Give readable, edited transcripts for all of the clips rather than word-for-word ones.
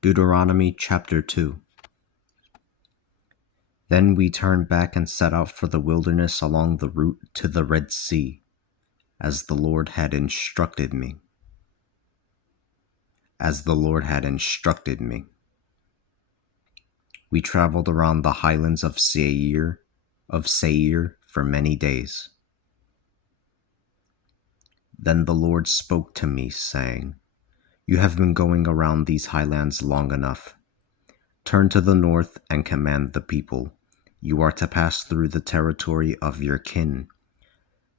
Deuteronomy chapter 2. Then we turned back and set out for the wilderness along the route to the Red Sea, as the Lord had instructed me. We traveled around the highlands of Seir for many days. Then the Lord spoke to me, saying, "You have been going around these highlands long enough. Turn to the north and command the people. You are to pass through the territory of your kin,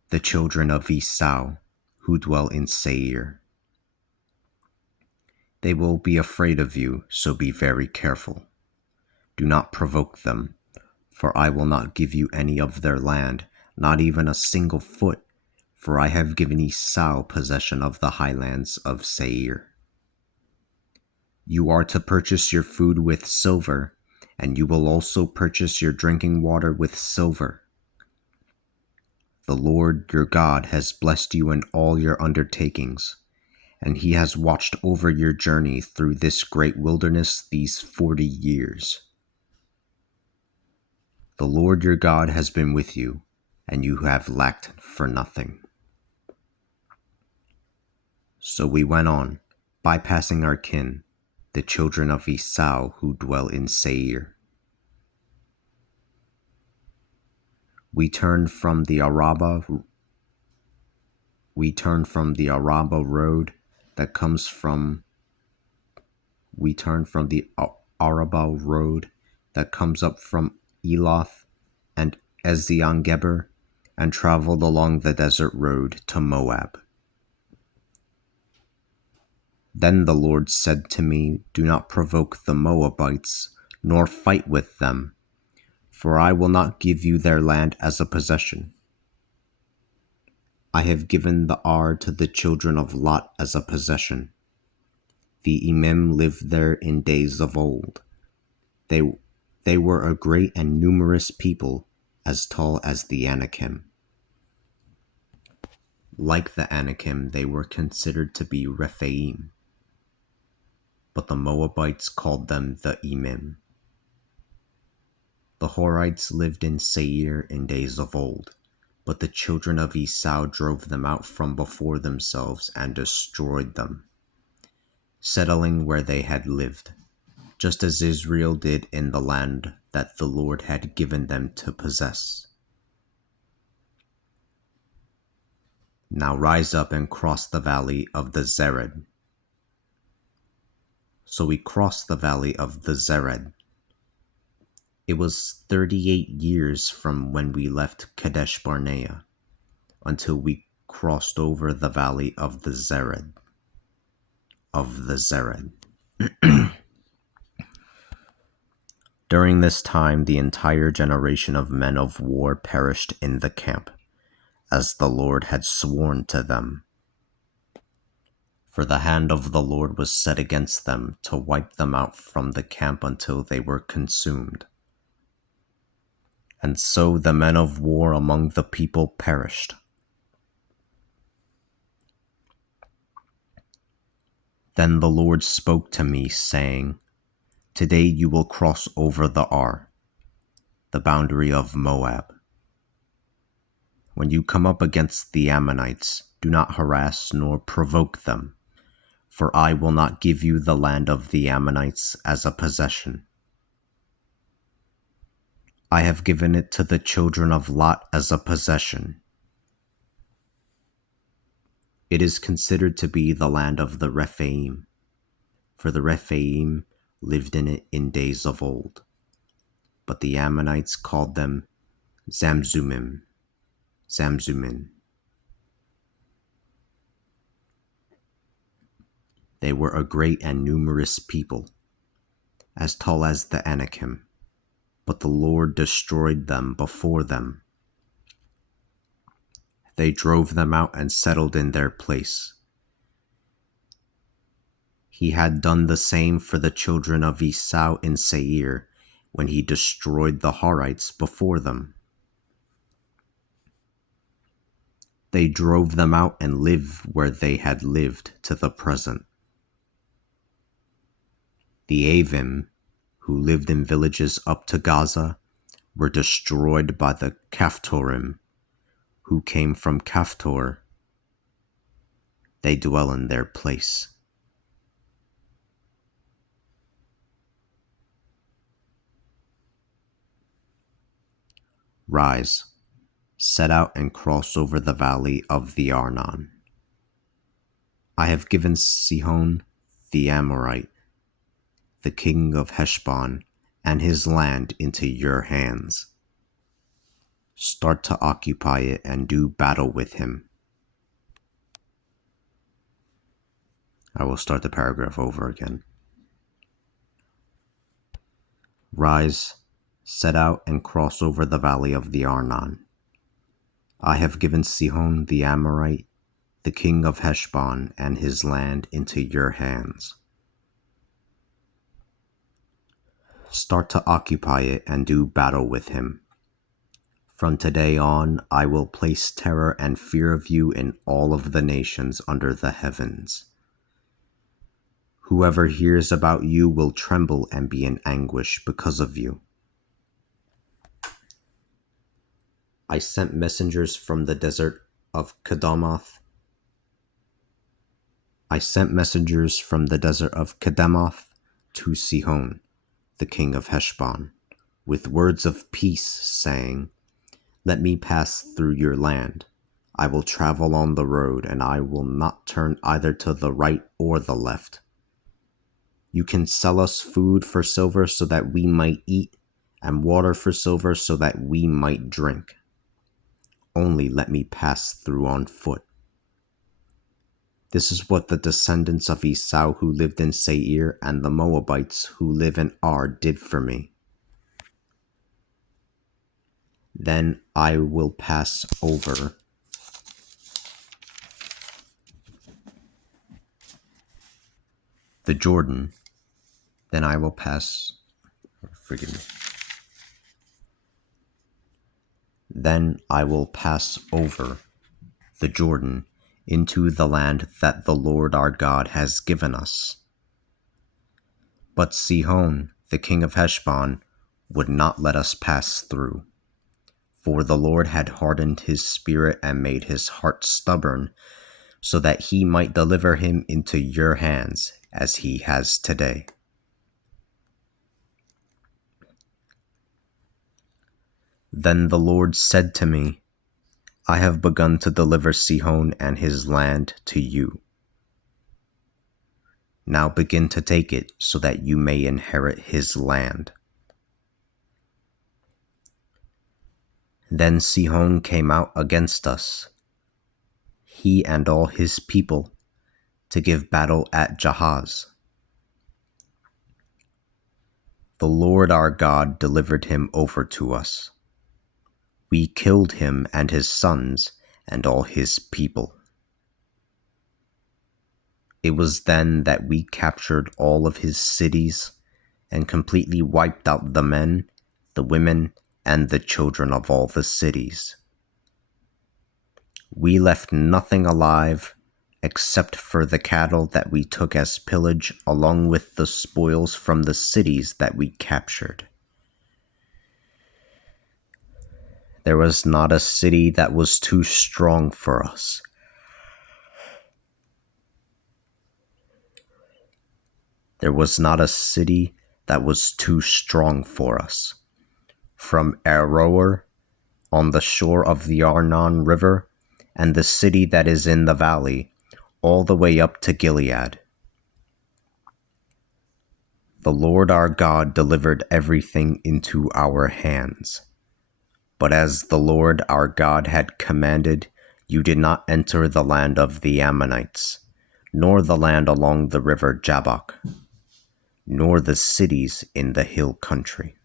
the children of Esau, who dwell in Seir. They will be afraid of you, so be very careful. Do not provoke them, for I will not give you any of their land, not even a single foot, for I have given Esau possession of the highlands of Seir. You are to purchase your food with silver, and you will also purchase your drinking water with silver. The Lord your God has blessed you in all your undertakings, and he has watched over your journey through this great wilderness these 40 years. The Lord your God has been with you, and you have lacked for nothing." So we went on, bypassing our kin, the children of Esau who dwell in Seir. We turned from the Araba road that comes up from Eloth and Ezion-Geber, and traveled along the desert road to Moab. Then the Lord said to me, "Do not provoke the Moabites, nor fight with them, for I will not give you their land as a possession. I have given the Ar to the children of Lot as a possession. The Emim lived there in days of old. They were a great and numerous people, as tall as the Anakim. Like the Anakim, they were considered to be Rephaim, but the Moabites called them the Emim. The Horites lived in Seir in days of old, but the children of Esau drove them out from before themselves and destroyed them, settling where they had lived, just as Israel did in the land that the Lord had given them to possess. Now rise up and cross the valley of the Zered." So we crossed the valley of the Zered. It was 38 years from when we left Kadesh Barnea until we crossed over the valley of the Zered. During this time, the entire generation of men of war perished in the camp, as the Lord had sworn to them. For the hand of the Lord was set against them to wipe them out from the camp until they were consumed. And so the men of war among the people perished. Then the Lord spoke to me, saying, "Today you will cross over the Ar, the boundary of Moab. When you come up against the Ammonites, do not harass nor provoke them, for I will not give you the land of the Ammonites as a possession. I have given it to the children of Lot as a possession. It is considered to be the land of the Rephaim, for the Rephaim lived in it in days of old, but the Ammonites called them Zamzumin. They were a great and numerous people, as tall as the Anakim, but the Lord destroyed them before them. They drove them out and settled in their place. He had done the same for the children of Esau in Seir when he destroyed the Horites before them. They drove them out and live where they had lived to the present. The Avim, who lived in villages up to Gaza, were destroyed by the Caphtorim, who came from Caphtor. They dwell in their place. Rise, set out and cross over the valley of the Arnon. I have given Sihon the Amorite, the king of Heshbon, and his land into your hands. Start to occupy it and do battle with him. I will start the paragraph over again. Rise, set out and cross over the valley of the Arnon. I have given Sihon the Amorite, the king of Heshbon, and his land into your hands. Start to occupy it and do battle with him. From today on, I will place terror and fear of you in all of the nations under the heavens. Whoever hears about you will tremble and be in anguish because of you. I sent messengers from the desert of Kedemoth. To Sihon, the king of Heshbon, with words of peace, saying, "Let me pass through your land. I will travel on the road, and I will not turn either to the right or the left. You can sell us food for silver so that we might eat, and water for silver so that we might drink. Only let me pass through on foot." This is what the descendants of Esau who lived in Seir and the Moabites who live in Ar did for me. Then I will pass over the Jordan. Then I will pass over the Jordan into the land that the Lord our God has given us. But Sihon, the king of Heshbon, would not let us pass through. For the Lord had hardened his spirit and made his heart stubborn, so that he might deliver him into your hands, as he has today. Then the Lord said to me, I have begun to deliver Sihon and his land to you. Now begin to take it so that you may inherit his land. Then Sihon came out against us, he and all his people, to give battle at Jahaz. The Lord our God delivered him over to us. We killed him and his sons and all his people. It was then that we captured all of his cities and completely wiped out the men, the women, and the children of all the cities. We left nothing alive except for the cattle that we took as pillage, along with the spoils from the cities that we captured. There was not a city that was too strong for us. There was not a city that was too strong for us. From Aroer, on the shore of the Arnon River, and the city that is in the valley, all the way up to Gilead. The Lord our God delivered everything into our hands. But as the Lord our God had commanded, you did not enter the land of the Ammonites, nor the land along the river Jabbok, nor the cities in the hill country.